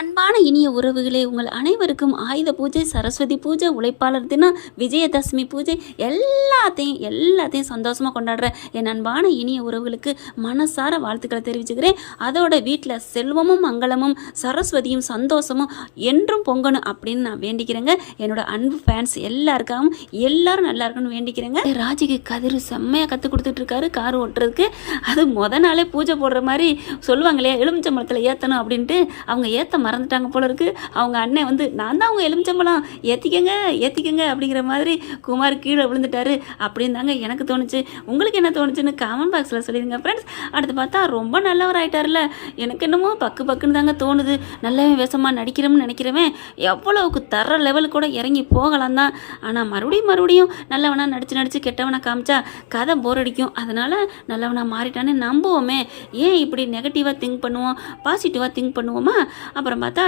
அன்பான இனிய உறவுகளே, உங்கள் அனைவருக்கும் ஆயுத பூஜை, சரஸ்வதி பூஜை, உழைப்பாளர் தினம், விஜயதசமி பூஜை எல்லாத்தையும் சந்தோஷமாக கொண்டாடுற என் அன்பான இனிய உறவுகளுக்கு மனசார வாழ்த்துக்களை தெரிவிச்சுக்கிறேன். அதோட வீட்டில் செல்வமும் மங்களமும் சரஸ்வதியும் சந்தோஷமும் என்றும் பொங்கணும் அப்படின்னு நான் வேண்டிக்கிறேங்க. என்னோட அன்பு ஃபேன்ஸ் எல்லாருக்காகவும் எல்லாரும் நல்லா இருக்கணும்னு வேண்டிக்கிறேங்க. ராஜிக்கு கதிர் செம்மையாக கற்றுக் கொடுத்துட்டு இருக்காரு கார் ஓட்டுறதுக்கு. அது நாளே பூஜை போடுற மாதிரி சொல்லுவாங்க இல்லையா, எலுமிச்சம்பழத்தில் ஏற்றணும் அப்படின்ட்டு. அவங்க ஏற்ற மறந்துட்டாங்க போல இருக்கு. அவங்க அண்ணன் வந்து நான் தான் அவங்க எலுமிச்சம்பழம் ஏற்றிக்கங்க அப்படிங்கிற மாதிரி குமார் கீழே விழுந்துட்டாரு அப்படின்னு தாங்க எனக்கு தோணுச்சு. உங்களுக்கு என்ன தோணுச்சுன்னு கமெண்ட் பாக்ஸில் சொல்லிடுங்க ஃப்ரெண்ட்ஸ். அடுத்து பார்த்தா ரொம்ப நல்லவர் ஆகிட்டார்ல, எனக்கு என்னமோ பக்குன்னு தாங்க தோணுது. நல்லாவே விஷமாக நடிக்கிறோம்னு நினைக்கிறவன் எவ்வளவுக்கு தர லெவலுக்கு கூட இறங்கி போகலாம் தான். ஆனால் மறுபடியும் நல்லவனா நடிச்சு கெட்டவனா காமிச்சா கதை போர் அடிக்கும். அதனால் நல்லவனா மாறிட்டானே நம்புவோமே. ஏன் இப்படி நெகட்டிவாக திங்க் பண்ணுவோம், பாசிட்டிவாக திங்க் பண்ணுவோமா? அப்புறம் பார்த்தா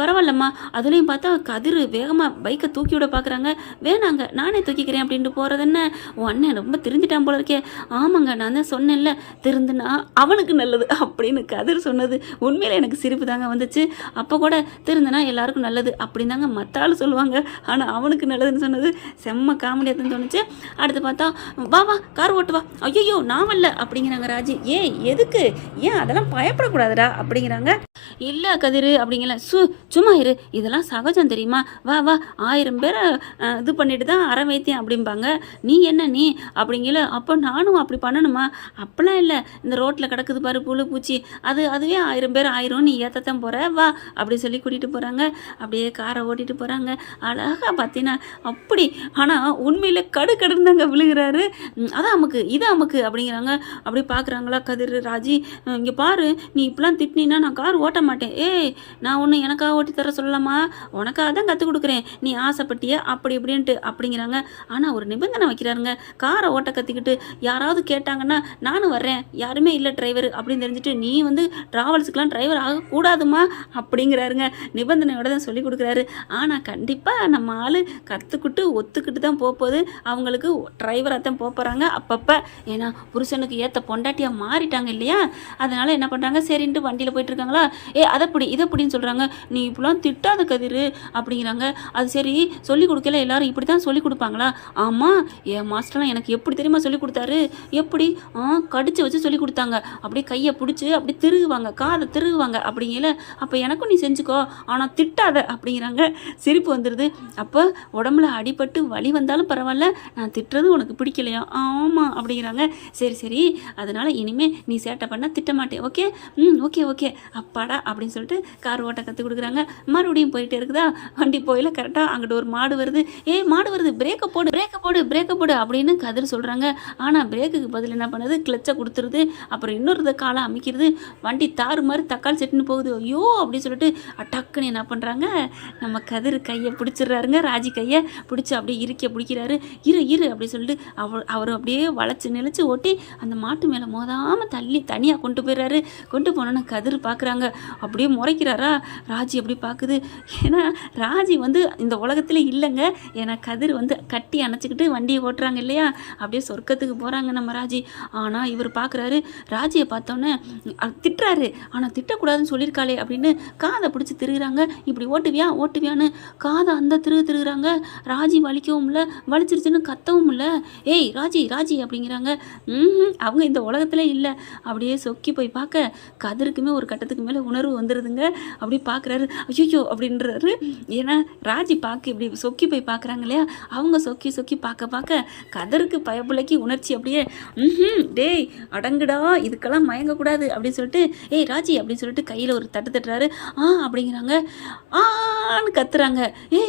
பரவாயில்லம்மா, அதுலேயும் பார்த்தா கதிர் வேகமாக பைக்கை தூக்கி விட பார்க்குறாங்க. வேணாங்க நானே தூக்கிக்கிறேன் அப்படின்ட்டு போகிறது என்ன, உன் அண்ணன் ரொம்ப திருந்திட்டான் போல இருக்கே. ஆமாங்க, நான் தான் சொன்னேன்ல, திருந்துனா அவனுக்கு நல்லது அப்படின்னு கதிர் சொன்னது உண்மையில் எனக்கு சிரிப்பு தாங்க வந்துச்சு. அப்போ கூட திருந்தினா எல்லாருக்கும் நல்லது அப்படின்னு தாங்க மற்ற ஆள் சொல்லுவாங்க, ஆனால் அவனுக்கு நல்லதுன்னு சொன்னது செம்ம காமெடியாக தோணுச்சு. அடுத்து பார்த்தா வா கார் ஓட்டு வா, ஐயோ நான் வரல அப்படிங்கிறாங்க ராஜி. எதுக்கு, ஏன் அதெல்லாம் பயப்படக்கூடாதுடா அப்படிங்கிறாங்க. இல்லை கதிர் அப்படிங்கல, சும்மா இரு, இதெல்லாம் சகஜம் தெரியுமா, வா 1000 பேரை இது பண்ணிட்டு தான் அரை வைத்தியம் அப்படிம்பாங்க. நீ அப்படிங்கல, அப்போ நானும் அப்படி பண்ணணுமா? அப்பெல்லாம் இல்லை, இந்த ரோட்டில் கிடக்குது பாரு புழு பூச்சி, அதுவே 1000 பேர் ஆயிரம், நீ ஏற்றத்தான் போகிற, வா அப்படி சொல்லி கூட்டிகிட்டு போகிறாங்க. அப்படியே காரை ஓட்டிகிட்டு போகிறாங்க. அழகாக பார்த்தீங்கன்னா அப்படி. ஆனால் உண்மையில் கடுன்னு தாங்க விழுகிறாரு. அதான் அமுக்கு இது அமுக்கு அப்படிங்கிறாங்க. அப்படி பார்க்குறாங்களா கதிர் ராஜி, இங்கே பாரு, நீ இப்பெல்லாம் திட்டினா நான் கார் ஓட்ட மாட்டேன். நான் ஒன்று எனக்காக ஓட்டி தர சொல்லலாமா, உனக்காக தான் கற்றுக் கொடுக்குறேன், நீ ஆசைப்பட்டிய அப்படி இப்படின்ட்டு அப்படிங்கிறாங்க. ஆனால் ஒரு நிபந்தனை வைக்கிறாருங்க, காரை ஓட்ட கற்றுக்கிட்டு யாராவது கேட்டாங்கன்னா நானும் வர்றேன், யாருமே இல்லை டிரைவர் அப்படின்னு தெரிஞ்சுட்டு நீ வந்து ட்ராவல்ஸுக்கெலாம் டிரைவர் ஆகக்கூடாதுமா அப்படிங்கிறாருங்க. நிபந்தனையோட தான் சொல்லி கொடுக்குறாரு. ஆனால் கண்டிப்பாக நம்ம ஆள் கற்றுக்கிட்டு ஒத்துக்கிட்டு தான் போகுது. அவங்களுக்கு டிரைவராக தான் போகிறாங்க அப்பப்போ. ஏன்னா புருஷனுக்கு ஏற்ற பொண்டாட்டியாக மாறிட்டாங்க இல்லையா, அதனால் என்ன பண்ணுறாங்க, சரின்ட்டு வண்டியில் போயிட்டுருக்காங்களா, இதைப்படின்னு சொல்கிறாங்க. நீ இப்படிலாம் திட்டாத கதிர் அப்படிங்கிறாங்க. அது சரி, சொல்லிக் கொடுக்கல, எல்லாரும் இப்படி தான் சொல்லிக் கொடுப்பாங்களா? ஆமாம், என் மாஸ்டர்லாம் எனக்கு எப்படி தெரியுமா சொல்லிக் கொடுத்தாரு, எப்படி கடிச்சு வச்சு சொல்லிக் கொடுத்தாங்க. அப்படியே கையை பிடிச்சி அப்படி திருகுவாங்க, காதை திருகுவாங்க அப்படிங்கல. அப்போ எனக்கும் நீ செஞ்சுக்கோ, ஆனால் திட்டாத அப்படிங்கிறாங்க. சிரிப்பு வந்துடுது. அப்போ உடம்புல அடிபட்டு வலி வந்தாலும் பரவாயில்ல, நான் திட்டுறது உனக்கு பிடிக்கலையா? ஆமாம் அப்படிங்கிறாங்க. சரி, அதனால் இனிமேல் நீ சேட்டை பண்ண திட்ட மாட்டேன், ஓகே? ஓகே அப்பாடா அப்படின்னு சொல்லிட்டு கார் ஓட்ட கற்றுக் கொடுக்குறாங்க. மறுபடியும் போயிட்டே இருக்குதா, வண்டி போயில கரெக்டாக அங்கிட்ட ஒரு மாடு வருது. மாடு வருது, பிரேக்கை போடு அப்படின்னு கதிர் சொல்கிறாங்க. ஆனால் பிரேக்குக்கு பதில் என்ன பண்ணுது, கிளச்சை கொடுத்துருது. அப்புறம் இன்னொரு காலை அமைக்கிறது. வண்டி தாறு மாதிரி தக்காளி செட்டுன்னு போகுது. ஐயோ அப்படின்னு சொல்லிட்டு டக்குன்னு என்ன பண்ணுறாங்க, நம்ம கதிர் கையை பிடிச்சிடுறாருங்க. ராஜி கையை பிடிச்சி அப்படியே பிடிக்கிறாரு. இரு அப்படி சொல்லிட்டு அவர் அப்படியே நெளிச்சு ஓட்டி அந்த மாட்டு மேலே மோதாமல் தனியாக கொண்டு போயிடுறாரு. கொண்டு போனோன்னு கதிர் பார்க்குறாங்க. அப்படியே முறைக்கிறாரா ராஜி, அப்படி பார்க்குது. ஏன்னா ராஜி வந்து இந்த உலகத்தில் இல்லைங்க. ஏன்னா கதிர் வந்து கட்டி அணைச்சிக்கிட்டு வண்டியை ஓட்டுறாங்க இல்லையா, அப்படியே சொர்க்கத்துக்கு போகிறாங்க நம்ம ராஜி. ஆனால் இவர் பார்க்குறாரு, ராஜியை பார்த்தோன்னே திட்டுறாரு. ஆனால் திட்டக்கூடாதுன்னு சொல்லியிருக்காளே அப்படின்னு காதை பிடிச்சி திருகுறாங்க. இப்படி ஓட்டுவியான்னு காதை அந்த திருகுறாங்க. ராஜி வலிக்கவும் இல்லை, வலிச்சிருச்சுன்னு கத்தவும் இல்லை. ராஜி அப்படிங்கிறாங்க. அவங்க இந்த உலகத்தில் இல்லை. அப்படியே சொக்கி போய் பார்க்க கதிருக்குமே ஒரு கட்டத்துக்கு மேலே உணர்வு வந்துடுதுங்க. அப்படி பார்க்குறாரு, ஐயோ அப்படின்றாரு. ஏன்னா ராஜி பார்க்க இப்படி சொக்கி போய் பார்க்குறாங்க இல்லையா, அவங்க சொக்கி பார்க்க கதருக்கு பயப்புலைக்கு உணர்ச்சி அப்படியே டேய் அடங்குடா, இதுக்கெல்லாம் மயங்கக்கூடாது அப்படின்னு சொல்லிட்டு ராஜி அப்படின்னு சொல்லிட்டு கையில் ஒரு தட்டுறாரு. அப்படிங்கிறாங்க. ஆன்னு கத்துறாங்க.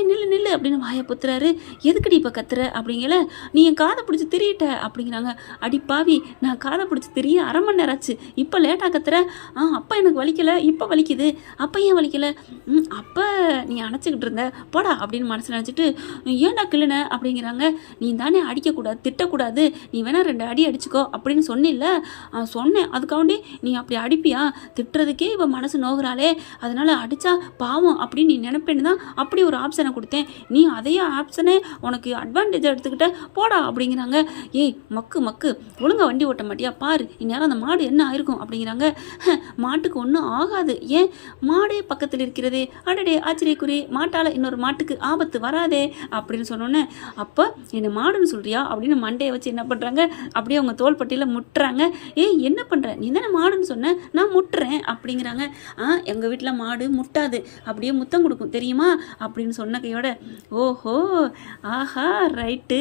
நில்லு அப்படின்னு வாயை பொத்துறாரு. எதுக்கடி இப்போ கத்துற அப்படிங்கல, நீ என் காதை பிடிச்சி திரியிட்ட அப்படிங்கிறாங்க. அடி பாவி, நான் காதை பிடிச்சி திரிய அரை மணி நேரம் ஆச்சு, இப்போ லேட்டாக கத்துற. அப்போ எனக்கு வலிக்கலை, இப்போ வலிக்குது. அப்போ ஏன் வலிக்கலை? அப்போ நீ அணைச்சிக்கிட்டு இருந்த போடா அப்படின்னு மனசில் நினச்சிட்டு ஏன்டா கிள்ளுன அப்படிங்கிறாங்க. நீ தானே அடிக்கக்கூடாது, திட்டக்கூடாது, நீ வேணா 2 அடி அடிச்சுக்கோ அப்படின்னு சொன்னில்ல. சொன்னேன், அதுக்காண்டி நீ அப்படி அடிப்பியா? திட்டுறதுக்கே இப்போ மனசு நோகுறாளே, அதனால் அடித்தா பாவம் அப்படின்னு நீ நினைப்பேன்னு தான் அப்படி ஒரு ஆப்ஷனை கொடுத்தேன். நீ அதே ஆப்ஷனே உனக்கு அட்வான்டேஜாக எடுத்துக்கிட்ட போடா அப்படிங்கிறாங்க. மக்கு ஒழுங்காக வண்டி ஓட்ட மாட்டியா பாரு, இந்நேரம் அந்த மாடு என்ன ஆயிருக்கும் அப்படிங்கிறாங்க. மாட்டுக்கு ஒன்றும் ஆகாது. ஏன் மாடு மாடே பக்கத்தில் இருக்கிறதே, அடடே ஆச்சரியக்குறி, மாட்டால் இன்னொரு மாட்டுக்கு ஆபத்து வராதே அப்படின்னு சொன்னோன்னே, அப்போ என்னை மாடுன்னு சொல்கிறியா அப்படின்னு மண்டையை வச்சு என்ன பண்ணுறாங்க, அப்படியே அவங்க தோள்பட்டியில் முட்டுறாங்க. ஏய் என்ன பண்ணுற, நீ தானே மாடுன்னு சொன்ன, நான் முட்டுறேன் அப்படிங்கிறாங்க. எங்கள் வீட்டில் மாடு முட்டாது, அப்படியே முத்தம் கொடுக்கும் தெரியுமா அப்படின்னு சொன்ன கையோட, ஓஹோ ஆஹா ரைட்டு,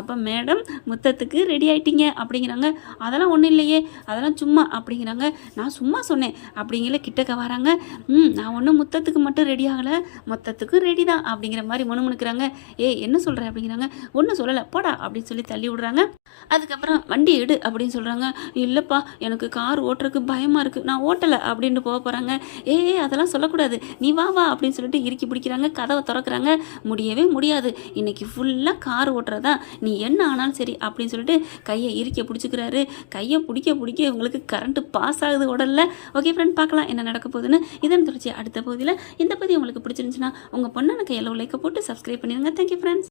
அப்போ மேடம் முத்தத்துக்கு ரெடி ஆயிட்டீங்க அப்படிங்கிறாங்க. அதெல்லாம் ஒன்றும் இல்லையே, அதெல்லாம் சும்மா அப்படிங்கிறாங்க. நான் சும்மா சொன்னேன் அப்படிங்கிற கிட்டக்க வராங்க. நான் ஒன்றும் முத்தத்துக்கு மட்டும் ரெடி ஆகலை, மொத்தத்துக்கு ரெடி தான் அப்படிங்கிற மாதிரி முணுமுணுக்கிறாங்க. ஏய் என்ன சொல்கிற அப்படிங்கிறாங்க. ஒன்றும் சொல்லலை போடா அப்படின்னு சொல்லி தள்ளி விடுறாங்க. அதுக்கப்புறம் வண்டி எடு அப்படின்னு சொல்கிறாங்க. இல்லைப்பா எனக்கு கார் ஓட்டுறதுக்கு பயமாக இருக்குது, நான் ஓட்டலை அப்படின்ட்டு போக போகிறாங்க. அதெல்லாம் சொல்லக்கூடாது, நீ வா வா அப்படின்னு சொல்லிட்டு இறுக்கி பிடிக்கிறாங்க. கதவை திறக்கிறாங்க. முடியவே முடியாது, இன்னைக்கு ஃபுல்லாக கார் ஓட்டுறதா, நீ என்ன ஆனாலும் சரி அப்படின்னு சொல்லிட்டு கையை இறுக்கி பிடிச்சிக்கிறாரு. கையை பிடிக்க இவங்களுக்கு கரண்ட்டு பாஸ் ஆகுது உடல்ல. ஓகே ஃப்ரெண்ட், பார்க்கலாம் என்ன நடக்க போகுதுன்னு. இதன் தொடர்ச்சி அடுத்த பகுதியில். இந்த பகுதி உங்களுக்கு பிடிச்சிருந்துச்சுன்னா உங்கள் பொண்ணான கையில் லைக்கை போட்டு சப்ஸ்கிரைப் பண்ணிடுங்க. Thank you friends.